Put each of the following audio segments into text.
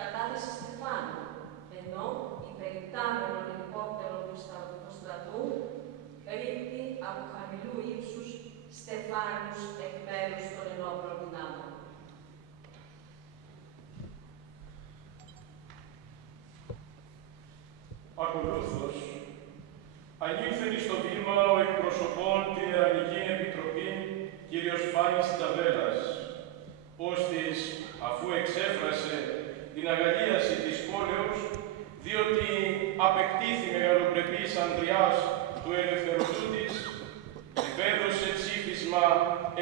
κατάθεση Στεφάνου, ενώ υπεριτάμενον ελικόπτερο του στρατού ρίπτει από χαμηλού ύψους στεφάνιους εκ μέρους των ενόπλων δυνάμεων. Ακολούθως, ανήλθεν στο βήμα ο εκπροσωπών την Ιεραρχική Επιτροπή κύριος Φάνης Τσαβέλας, ώστις, αφού εξέφρασε την αγαλίαση της πόλεως, διότι απεκτήθη μεγαλοπρεπής Ανδριάς του ελευθερωτού της, επέδωσε ψήφισμα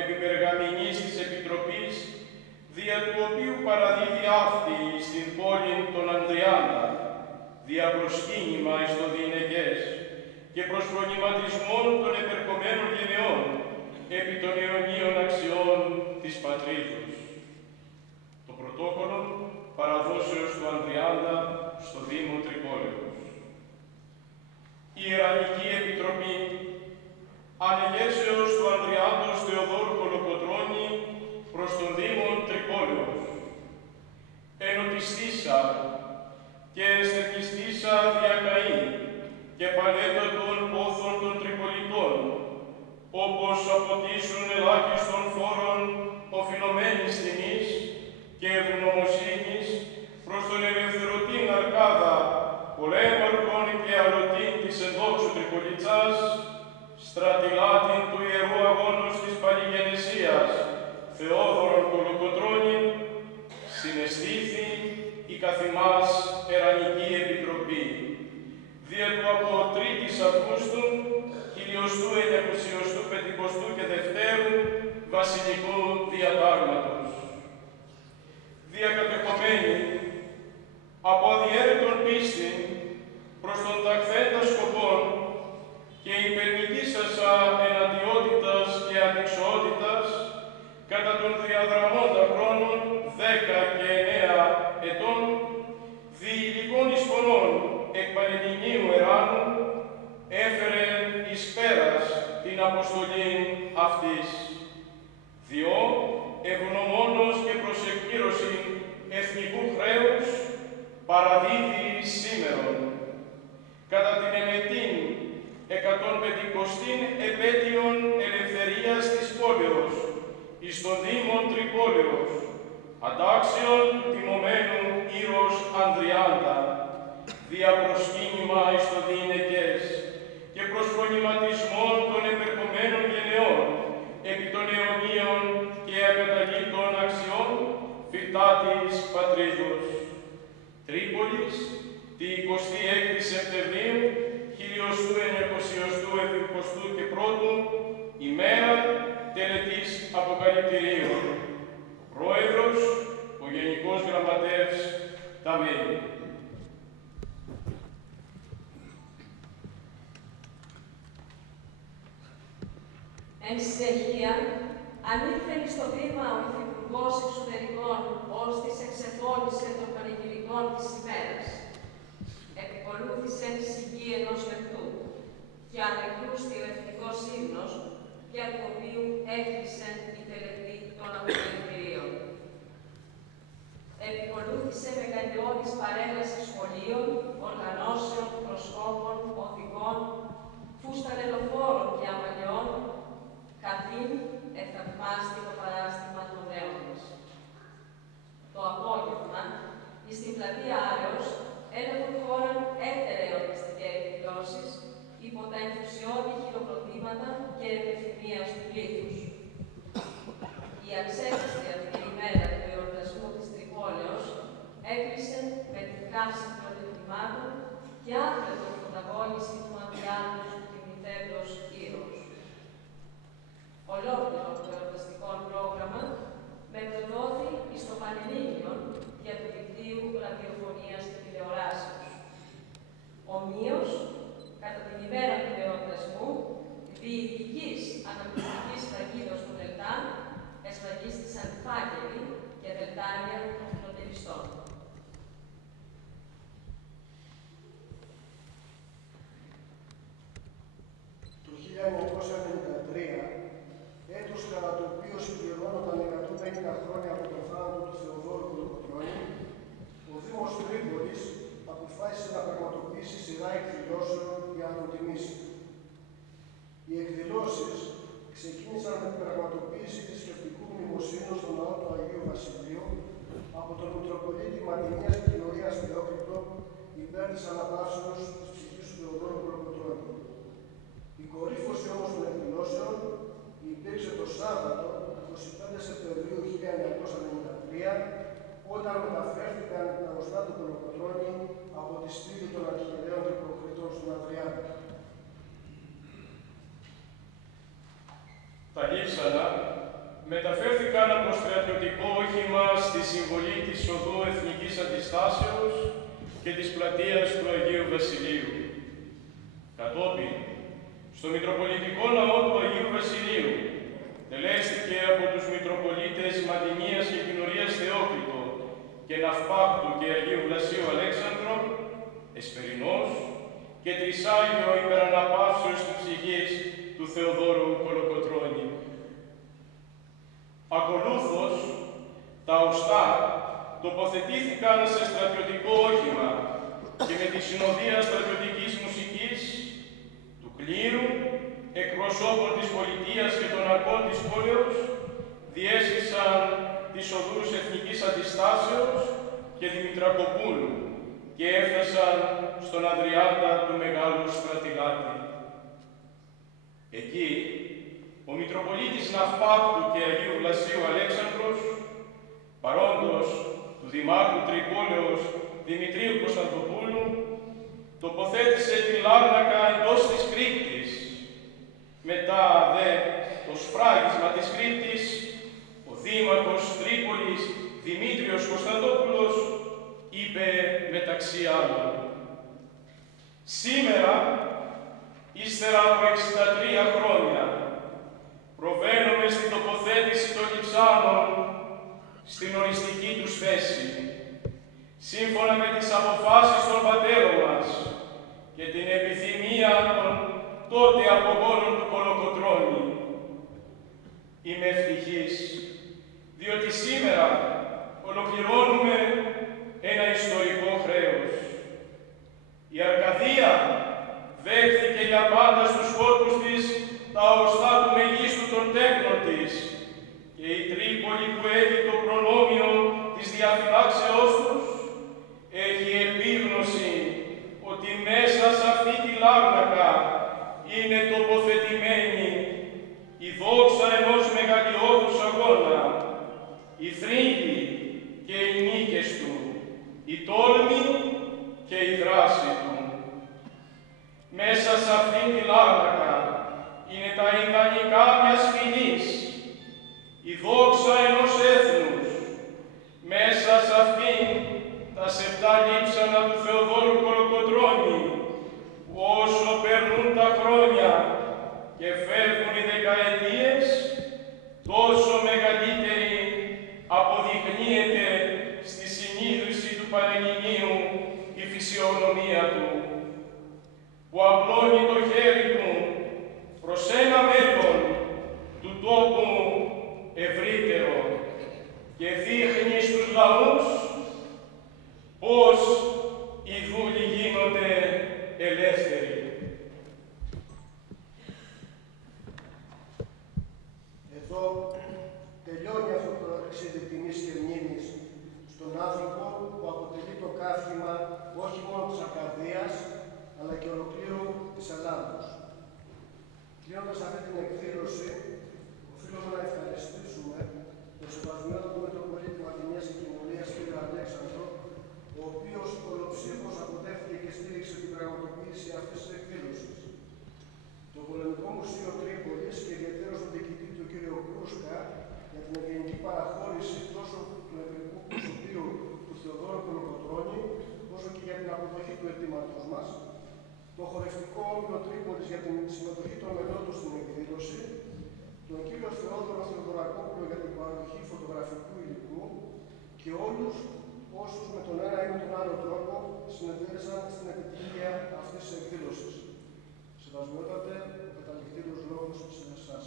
επί περγαμηνής της Επιτροπής, δια του οποίου παραδίδει αυτή στην πόλη των Ανδριάννα, δια προσκύνημα εις το διηνεκές και προς φρονηματισμόν των επερχομένων γενεών επί των αιωνίων αξιών της πατρίδος. Το πρωτόκολλο παραδόσεως του Ανδριάννα στο Δήμο Τρυπόλεως. Η Ιεραρχική Επιτροπή ανεγέσεως του Ανδριάντος Θεοδόρου Κολοκοτρώνη προς τον Δήμο Τρυπόλεως. Ενωτιστήσα και εστερνιστήσα διακαή και παλέτα των πόθων των Τριπολιτών, όπως αποτίσουν ελάχιστον φόρων οφειλωμένης τιμής και ευγνωμοσύνης προς τον ελευθερωτήν Αρκάδα, πολέμαρχον και αλωτήν της ενδόξου Τριπολιτσάς, στρατηλάτην του Ιερού Αγώνος της Παλιγενεσίας, Θεόδωρον Κολοκοτρώνη, συναισθήθη η καθημάς Ερανική Επιτροπή, δια του από 3ης Αυγούστου 1952 και Δευτέρου Βασιλικού Διατάγματος. Διακατεχομένη από αδιέρετον πίστη προς τον ταχθέντα σκοπών και υπερνικήσασα εναντιότητας και ανοιξοότητας κατά των διαδραμώντα χρόνων 10 και 9 ετών, διηλικών εισπονών εκ Πανελληνίου Εράνου, έφερε εις πέρας την αποστολή αυτής, διό ευγνωμόνος και προσεκπλήρωση εθνικού χρέους παραδίδει σήμερον, κατά την εμετήν 150ην επέτειον ελευθερίας της πόλεως, εις τον Δήμον Τρυπόλεως, αντάξιον τιμωμένου Ήρος Ανδριάντα, δια προσκύνημα εις το διηνεκές και προς φρονηματισμόν των επερχομένων γενεών επί των αιωνίων και ακαταλείπτων αξιών φυτάτης πατρίδος. Τρίπολης, τη 26η Σεπτεμβρίου 1921 ημέρα τελετής Αποκαλυπτηρίου. Πρόεδρος, ο Γενικός Γραμματεύς, τα μέλη. Εν συνεχεία, ανήλθεν στο βήμα ο Υφυπουργός Εξωτερικών ως της εξεφώνησε των πανηγυρικών της ημέρας. Επικολούθησεν σιγή ενός λεπτού και ανεκρούστη ο εθνικός ύμνος, για του οποίου έκλεισεν η τελετή των Αποκαλυπτηρίων. Επικολούθησε μεγαλειώδης παρέλαση σχολείων, οργανώσεων, προσκόπων, οδηγών, φουστανελοφόρων και αμαλιών, καθήν εθαυμάστη το παράστημα των δέοντες. Το απόγευμα, εις την πλατεία Άρεως, έλαβαν χώρα έτερε εορταστικές εκδηλώσεις υπό τα ενθουσιώδη χειροκροτήματα και επιθυμίας του πλήθους. Η αξέχαστη αυτή ημέρα του εορτασμού της Τρυπόλεως έκλεισε με την καύση πρωτεκτημάτων και άθλετο φωταγώγηση του Ανδριάντος του τιμηθέντος Ήρος. Ολόκληρο το εορταστικό πρόγραμμα μεταδόθη εις το Πανελλήνιο για του δικτύου ραδιοφωνίας και τηλεοράσεως. Ομοίως, κατά την ημέρα του εορτασμού, διοικητικής αναπληκτικής φραγίδος του Δελτάν εσφραγίστησαν φάκελοι και δελτάρια των φιλοτελιστών. Το 1993, έτος κατά το οποίο συμπληρώνονταν 150 χρόνια από τον θάνατο του Θεοδόρου Κολοκοτρώνη, σειρά εκδηλώσεων για να τον τιμήσει. Οι εκδηλώσεις ξεκίνησαν με την πραγματοποίηση της θρησκευτικού μνημοσύνου στο ναό του Αγίου Βασιλείου από τον Μητροπολίτη Μαντινίας και Κοινωρίας Θεόκλητο υπέρ της αναπαύσεως της ψυχής του Θεοδόρου Κολοκοτρώνη. Η κορύφωση όμως των εκδηλώσεων υπήρξε το Σάββατο, 25 Σεπτεμβρίου 1993, όταν μεταφέρθηκαν τα οστά του Κολοκοτρώνη από τη στήλη των αρχιερέων και προκρίτων στον Αδριάτο. Τα λείψανα μεταφέρθηκαν από στρατιωτικό όχημα στη συμβολή της Οδού Εθνικής Αντιστάσεως και της πλατείας του Αγίου Βασιλείου. Κατόπιν, στο Μητροπολιτικό Ναό του Αγίου Βασιλείου, τελέστηκε από τους Μητροπολίτες Μαντινίας και Κοινωρίας Θεόκλητο και Ναυπάκτου και Αγίου Βλασίου Αλέξανδρο, Εσπερινός και Τρισάγιο υπεραναπαύσεως της ψυχής του Θεοδόρου Κολοκοτρώνη. Ακολούθως, τα οστά τοποθετήθηκαν σε στρατιωτικό όχημα και με τη συνοδεία στρατιωτικής μουσικής, του κλήρου, εκπροσώπων της πολιτείας και των αρχών της πόλεως, διέσχισαν τις οδούς Εθνικής Αντιστάσεως και Δημητρακοπούλου και έφτασαν στον Αδριάτα του Μεγάλου Στρατηγάτη. Εκεί, ο Μητροπολίτης Ναυπάκτου και Αγίου Βλασίου Αλέξανδρος, παρόντος του Δημάρχου Τρυπόλεως Δημητρίου Κωνσταντοπούλου, τοποθέτησε τη Λάρνακα εντός της κρύπτης. Μετά δε το σφράγισμα της κρύπτης, ο Δήμαρχος Τρίπολης Δημήτριος Κωνσταντόπουλος είπε μεταξύ άλλων: «Σήμερα, ύστερα από 63 χρόνια, προβαίνουμε στην τοποθέτηση των λειψάνων στην οριστική τους θέση, σύμφωνα με τις αποφάσεις των πατέρων μας και την επιθυμία των τότε απογόνων του Κολοκοτρώνη. Είμαι ευτυχής, διότι σήμερα ολοκληρώνουμε ένα ιστορικό χρέος. Η Αρκαδία δέχθηκε για πάντα στους κόρπους της τα οστά του μεγίστου των τέκνων της και η Τρίπολη που έχει το προνόμιο της διαφυλάξεώς τους έχει επίγνωση ότι μέσα σε αυτή τη Λάρνακα είναι τοποθετημένη η δόξα ενός μεγαλειώδους αγώνα, η θρύλη και οι νίκες του, η τόλμη και η δράση του. Μέσα σε αυτήν τη Λάρνακα είναι τα ιδανικά μιας φυλής, η δόξα ενός έθνους. Μέσα σε αυτήν τα σεπτά λείψανα του Θεοδόρου Κολοκοτρώνη, που όσο περνούν τα χρόνια και φεύγουν οι δεκαετίες, τόσο μεγαλύτερη αποδεικνύεται στη συνείδηση του Πανελληνίου η φυσιογνωμία του, που απλώνει το χέρι του προς ένα μέλλον του τόπου ευρύτερο και δείχνει στους λαούς πώς οι δούλοι γίνονται ελεύθεροι. Εδώ τελειώνει αυτό το ταξίδι τιμής και μνήμης στον άνθρωπο που αποτελεί το καύχημα όχι μόνο της Αρκαδίας, αλλά και ολοκλήρου της Ελλάδος. Κλείνοντας αυτή την εκδήλωση, οφείλουμε να ευχαριστήσουμε τον σεβασμένο του Μητροπολίτη Μαντινίας και Κοινωνίας κ. Αλέξανδρο, ο οποίος ολοψήφως αποδέχθηκε και στήριξε την πραγματοποίηση αυτής της εκδήλωσης. Το Πολεμικό Μουσείο Τρίπολης και ιδιαιτέρως τον διοικητή του κ. Κρούσκα για την ευγενική παραχώρηση τόσο του νεκρικού προσωπείου του Θεοδόρου Κολοκοτρώνη, όσο και για την αποδοχή του αιτήματος μας, το Χορευτικό Όμιλο Τρίπολης για την συμμετοχή των μελών του στην εκδήλωση, τον κύριο Θεόδωρο Θεοδωρακόπουλο για την παροχή φωτογραφικού υλικού και όλους όσους με τον ένα ή με τον άλλο τρόπο συνεδρίασαν στην επιτυχία αυτής της εκδήλωσης. Σεβασμιότατε, ο καταληκτήριος λόγος σε εσάς.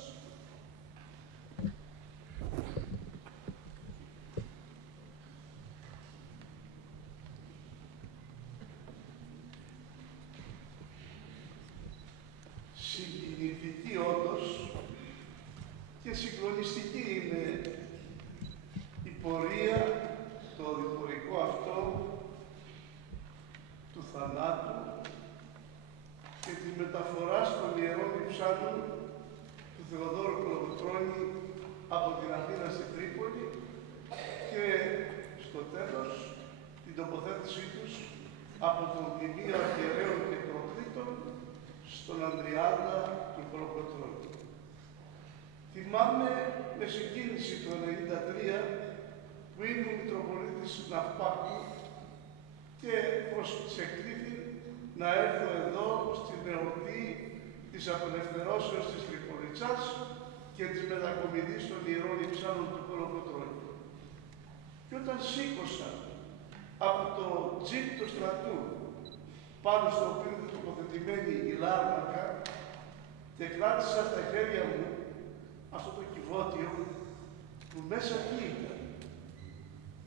τοποθέτησή τους από το μνημείο αρχιερέων και προκρίτων στον Ανδριάδα του Κολοκοτρώνη. Θυμάμαι με συγκίνηση το 1993 που ήμουν Μητροπολίτης Ναυπάκτου και προσεκλήθη να έρθω εδώ στην εορτή της απελευθερώσεως της Τριπολιτσάς και της μετακομιδής των Ιερών Υψάνων του Κολοκοτρώνη. Και όταν σήκωσα από το τζιπ του στρατού, πάνω στο οποίο ήταν τοποθετημένη η Λάρνακα, και κράτησα στα χέρια μου αυτό το κυβότιο που μέσα τι ήταν,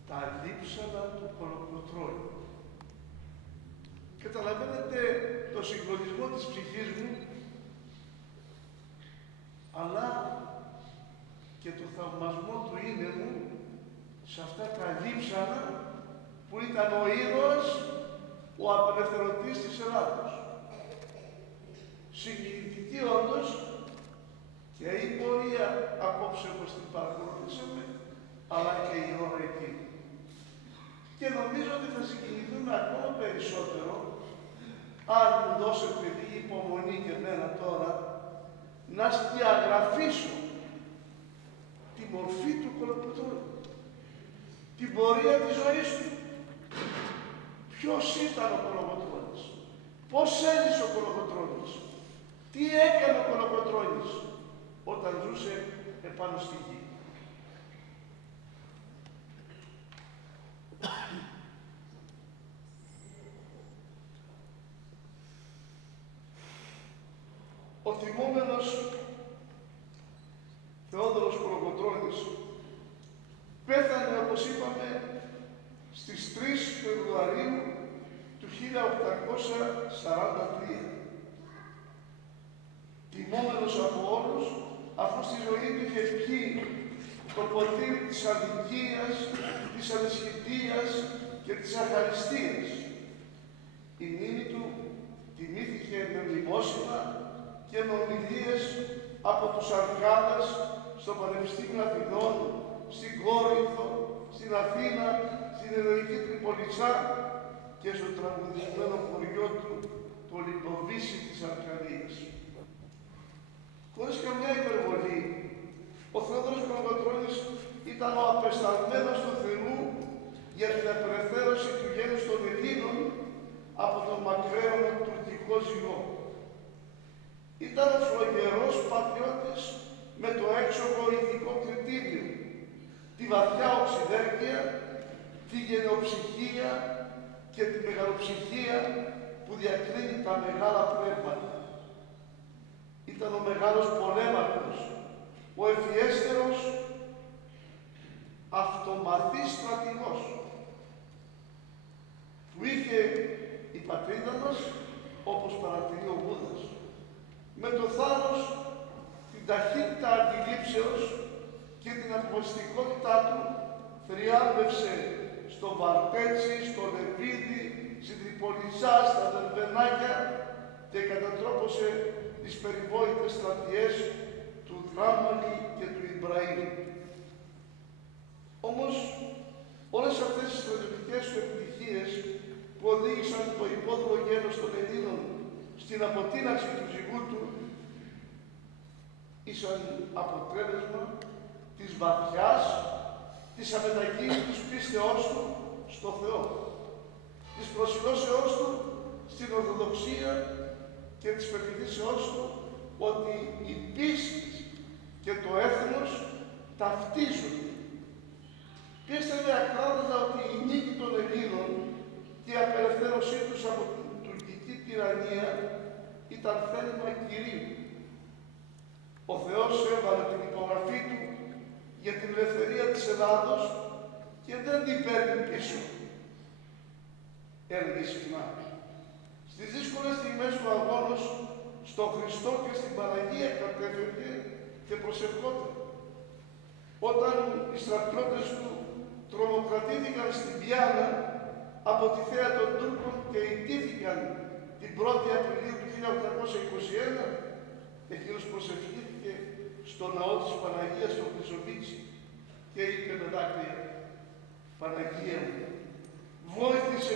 τα λείψανα του Κολοκοτρώνη. Καταλαβαίνετε το συγκλονισμό της ψυχής μου, αλλά και το θαυμασμό του είναι μου σε αυτά τα λείψανα που ήταν ο ήρωας, ο απελευθερωτής της Ελλάδος. Συγκινητική όντως και η πορεία απόψε όπως την παρακολουθήσαμε, αλλά και η ώρα εκείνη. Και νομίζω ότι θα συγκινηθούμε ακόμα περισσότερο αν μου δώσετε λίγη υπομονή και εμένα τώρα να διαγραφήσω τη μορφή του Κολοκοτρώνη, την πορεία της ζωής του. Ποιος ήταν ο Κολοκοτρώνης, πώς έζησε ο Κολοκοτρώνης, τι έκανε ο Κολοκοτρώνης όταν ζούσε επάνω στη γη. Ο θυμόμενος Θεόδωρος Κολοκοτρώνης πέθανε, όπως είπαμε, στις 3 Φεβρουαρίου του 1843. Τιμόμενος από όλους, αφού στη ζωή του είχε πιει το ποτήρι της αδικίας, της ανισχυτίας και της αχαριστίας. Η μνήμη του τιμήθηκε με μνημόσυνα και με ομιλίες από τους αρχάδες στο Πανεπιστήμιο Αθηνών, στην Κόρινθο, στην Αθήνα, στην Ηρωική Τριπολιτσά και στο τραγουδισμένο χωριό του, το Λιμποβίσι της Αρκαδίας. Χωρίς καμιά υπερβολή, ο Θεόδωρος Κολοκοτρώνης ήταν ο απεσταλμένος του Θεού για την απελευθέρωση του γένους των Ελλήνων από τον μακραίον τουρκικό ζυγό. Ήταν ο φλογερός πατριώτης με το έξοχο ηθικό κριτήριο, τη βαθιά οξυδέρκεια, τη γενοψυχία και τη μεγαλοψυχία που διακρίνει τα μεγάλα πνεύματα. Ήταν ο μεγάλος πολέμαρχος, ο ευφιέστερος, αυτομαθής στρατηγός, που είχε η πατρίδα μας, όπως παρατηρεί ο Βούδας, με το θάρρος, την ταχύτητα αντιλήψεως και την αποφασιστικότητά του θριάμβευσε στο Βαρτέτσι, στο Λεβίδι, στην Τριπολιτσά, στα Δερβενάκια και κατατρόπωσε τις περιβόητες στρατιές του Δράμανη και του Ιμπραήμ. Όμως, όλες αυτές οι στρατιωτικές του επιτυχίες που οδήγησαν το υπόδουλο γένος των Ελλήνων στην αποτείναξη του ζυγού του, ήσαν αποτέλεσμα της βαθιάς, της αμετακίνητης πίστεώς του στο Θεό, της προσιλώσεώς του στην Ορθοδοξία και της πεποιθήσεώς του ότι η πίστη και το έθνος ταυτίζονται. Πίστευε ακράδαντα ότι η νίκη των Ελλήνων και η απελευθέρωσή τους από την τουρκική τυραννία ήταν θέλημα Κυρίου. Ο Θεός έβαλε την υπογραφή του για την ελευθερία της Ελλάδος και δεν την παίρνει πίσω. Έλεγε συχνά. Στις δύσκολες στιγμές του αγώνος, στον Χριστό και στην Παναγία κατέφευγε και προσευχόταν. Όταν οι στρατιώτες του τρομοκρατήθηκαν στην Πιάνα από τη θέα των Τούρκων και ηττήθηκαν την 1η Απριλίου του 1821, εκείνος προσευχήθηκε στο ναό της Παναγίας στο Χρυσοβίτσι και είπε με δάκρυα, Παναγία μου,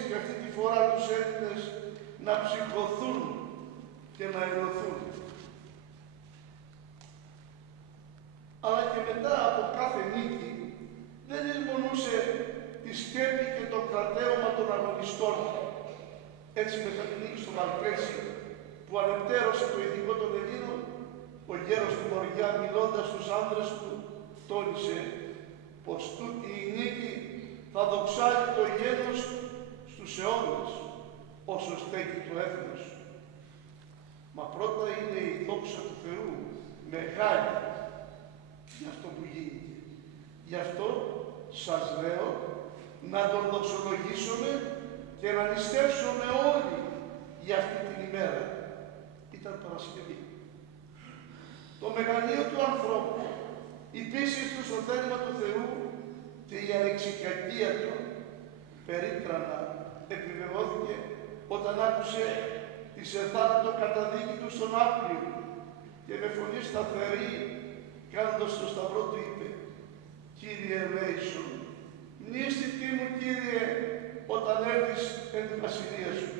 και αυτή τη φορά τους Έλληνες να ψυχωθούν και να ενωθούν. Αλλά και μετά από κάθε νίκη δεν λησμονούσε τη σκέπη και το κρατέωμα των αγωνιστών. Έτσι μετά τη νίκη στο Βαλκρέσι, που ανεπτέρωσε το ειδικό των Ελλήνων, ο γέρος του Μοριά, μιλώντας στους άνδρες του, τόνισε πως τούτη η νίκη θα δοξάζει το γένος στους αιώνες, όσο στέκει το έθνος. Μα πρώτα είναι η δόξα του Θεού, μεγάλη, για αυτό που γίνεται. Γι' αυτό σας λέω να τον δοξολογήσουμε και να νηστεύσουμε όλοι για αυτή την ημέρα. Ήταν Παρασκευή. Το μεγαλείο του ανθρώπου, η πίστη του στο θέλημα του Θεού και η ανεξικακία του περίτρανα επιβεβαιώθηκε όταν άκουσε τη σε θάνατο καταδίκη του στον Άπλιο και με φωνή σταθερή κάνοντας το σταυρό του είπε «Κύριε ελέησον, μνήστητή μου Κύριε, όταν έρθεις εν τη βασιλεία σου».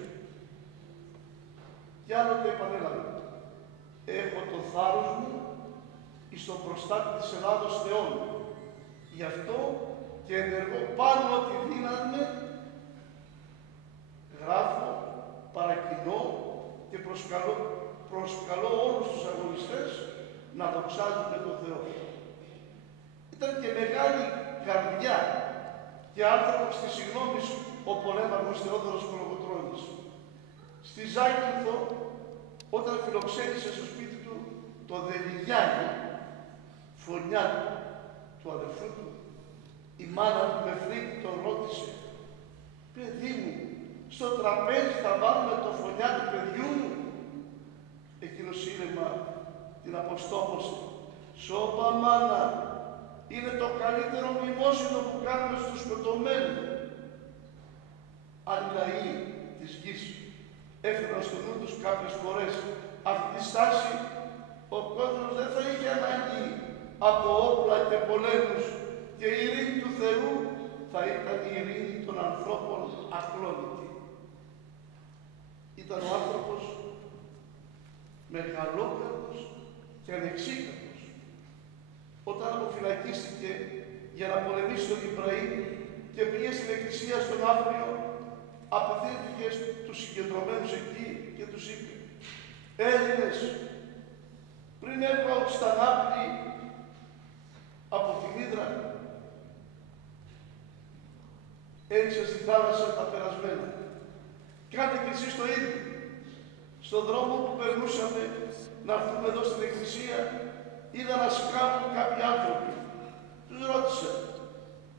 Κι άλλοτε επανέλαβε «Έχω το θάρρος μου εις τον προστάτη της Ελλάδος Θεών. Γι' αυτό και ενεργώ πάνω ό,τι δύναμαι, γράφω, παρακινώ και προσκαλώ όλους τους αγωνιστές να δοξάζουν τον Θεό». Ήταν και μεγάλη καρδιά και άνθρωπος της συγγνώμης ο πολέμαρχος Θεόδωρος Κολοκοτρώνης. Στη Ζάκυνθο, όταν φιλοξένησε στο σπίτι του το Δελιγιάννη, φωνιά του αδερφού του, η μάνα του με φρύδι τον ρώτησε «Παιδί μου, στο τραπέζι θα βάλουμε το φωνιά του παιδιού μου?» Εκείνος ήρεμα την αποστόμωσε «Σώπα μάνα, είναι το καλύτερο μνημόσυνο που κάνουμε στους σκοτωμένους». Αν οι λαοί της γης έφεραν στο νου τους κάποιες φορές αυτή τη στάση, ο κόσμος δεν θα είχε ανάγκη από όπλα και πολέμους και η ειρήνη του Θεού θα ήταν η ειρήνη των ανθρώπων ακλόνητη. Ήταν ο άνθρωπος μεγαλόκαρδος και ανεξίκαρδος. Όταν αποφυλακίστηκε για να πολεμήσει τον Ιμπραήμ και πήγε στην εκκλησία στον Αύριο, απευθύνθηκε στους συγκεντρωμένους εκεί και τους είπε «Έλληνες, πριν έρθω στα Νάπλη από την Ύδρα, έριξα στη θάλασσα τα περασμένα. Κάντε κι εσείς το ίδιο. Στον δρόμο που περνούσαμε να έρθουμε εδώ στην εκκλησία, είδα να σκάβουν κάποιοι άνθρωποι. Τους ρώτησα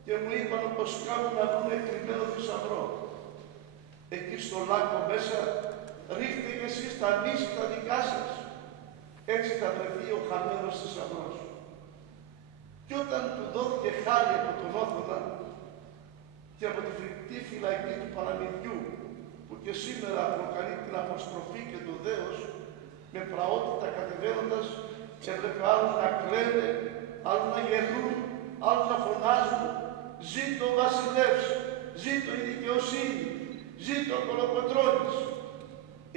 και μου είπαν πως σκάβουν να βρουν κρυμμένο θησαυρό. Εκεί στο λάκκο μέσα ρίχτε κι εσείς τα νήσι τα δικά σας. Έτσι θα βρεθεί ο χαμένος θησαυρός». Και όταν του δόθηκε χάρη από τον Όθωνα και από τη φρικτή φυλακή του Παραμυθιού, που και σήμερα προκαλεί την αποστροφή και το δέος, με πραότητα κατεβαίνοντας έβλεπε άλλους να κλαίνε, άλλους να γελούν, άλλους να φωνάζουν «Ζήτω ο βασιλεύς, ζήτω η δικαιοσύνη, ζήτω ο Κολοκοτρώνης».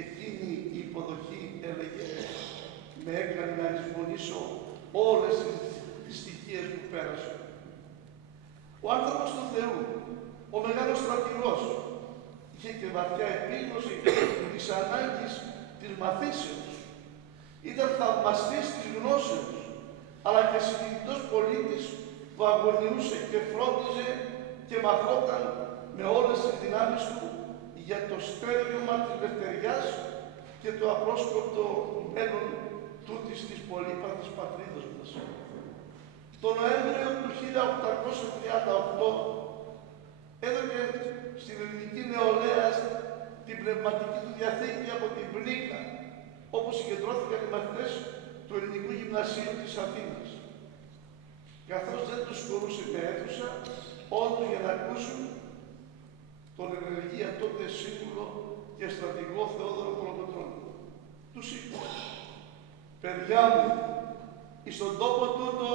Εκείνη η υποδοχή, έλεγε, με έκανε να λησμονήσω όλες τις στοιχείες που πέρασε. Ο άνθρωπος του Θεού, ο μεγάλος στρατηγός, είχε και βαθιά επίγνωση της ανάγκης της μαθήσεως. Ήταν θαυμαστής της γνώσεως, αλλά και συνειδητός πολίτης που αγωνιούσε και φρόντιζε και μαχόταν με όλες τις δυνάμεις του για το στέριγμα της ελευθεριάς και το απρόσκοπτο μέλλον τούτης της πολύπαθης πατρίδος μας. Το Νοέμβριο του 1838 έδωκε στην ελληνική νεολαία την πνευματική του διαθήκη από την Πνίκα, όπου συγκεντρώθηκαν οι μαθητές του Ελληνικού Γυμνασίου της Αθήνας. Καθώς δεν τους χωρούσε με αίθουσα, όντως για να ακούσουν τον ενεργεία τότε σύμβουλο και στρατηγό Θεόδωρο Κολοκοτρώνη. Τους είπε «Παιδιά μου, εις τον τόπο τούτο,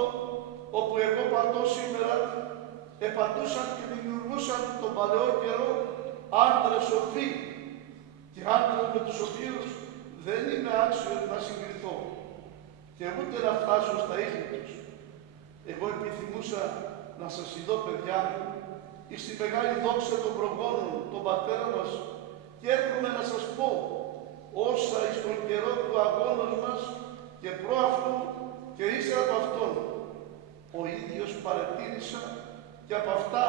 όπου εγώ πατώ σήμερα, επαντούσαν και δημιουργούσαν τον παλαιό καιρό άντρες σοφοί και άνθρωποι με τους οποίους δεν είμαι άξιος να συγκριθώ και ούτε να φτάσω στα ίχνη τους. Εγώ επιθυμούσα να σας ειδώ, παιδιά μου, εις τη μεγάλη δόξα των προγόνων, των πατέρων μας, και έρχομαι να σας πω όσα εις τον καιρό του αγώνος μας και προ αυτού και ύστερα από αυτόν ο ίδιος παρετήρησα και από αυτά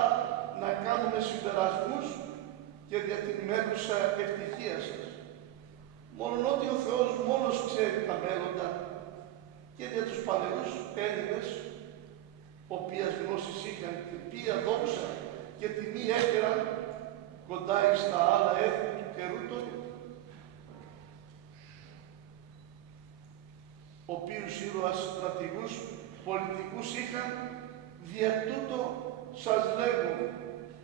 να κάνουμε συμπερασμούς και δια την μέλουσα ευτυχία σας. Μόνον ότι ο Θεός μόνος ξέρει τα μέλλοντα και για τους παλαιούς Έλληνες, οποίας γνώσεις είχαν και ποια δόξα και τιμή έφεραν κοντά εις τα άλλα έθνη του καιρού των, οποίους ήρωας στρατηγούς πολιτικούς είχαν, δια τούτο σας λέγω,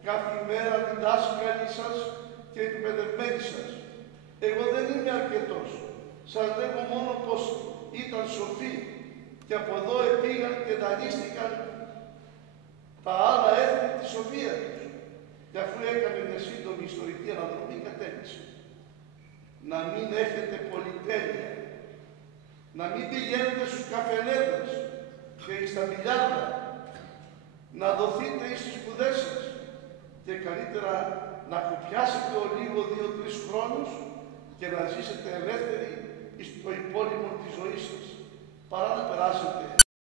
κάθε ημέρα διδάσκαλοι σας και εκπαιδευμένοι σας. Εγώ δεν είμαι αρκετός. Σας λέγω μόνο πως ήταν σοφοί και από εδώ επήγαν και δανείστηκαν τα άλλα έθνη της σοφία τους. Και αφού έκανε μια σύντομη ιστορική αναδρομή, κατέληξε. Να μην έχετε πολυτέλεια, να μην πηγαίνετε στους καφενέδες και στα μπιλιάρδα, να δοθείτε εις τις σπουδές σας και καλύτερα να κουπιάσετε ο λίγο 2-3 χρόνους και να ζήσετε ελεύθεροι εις το υπόλοιπο της ζωής σας, παρά να περάσετε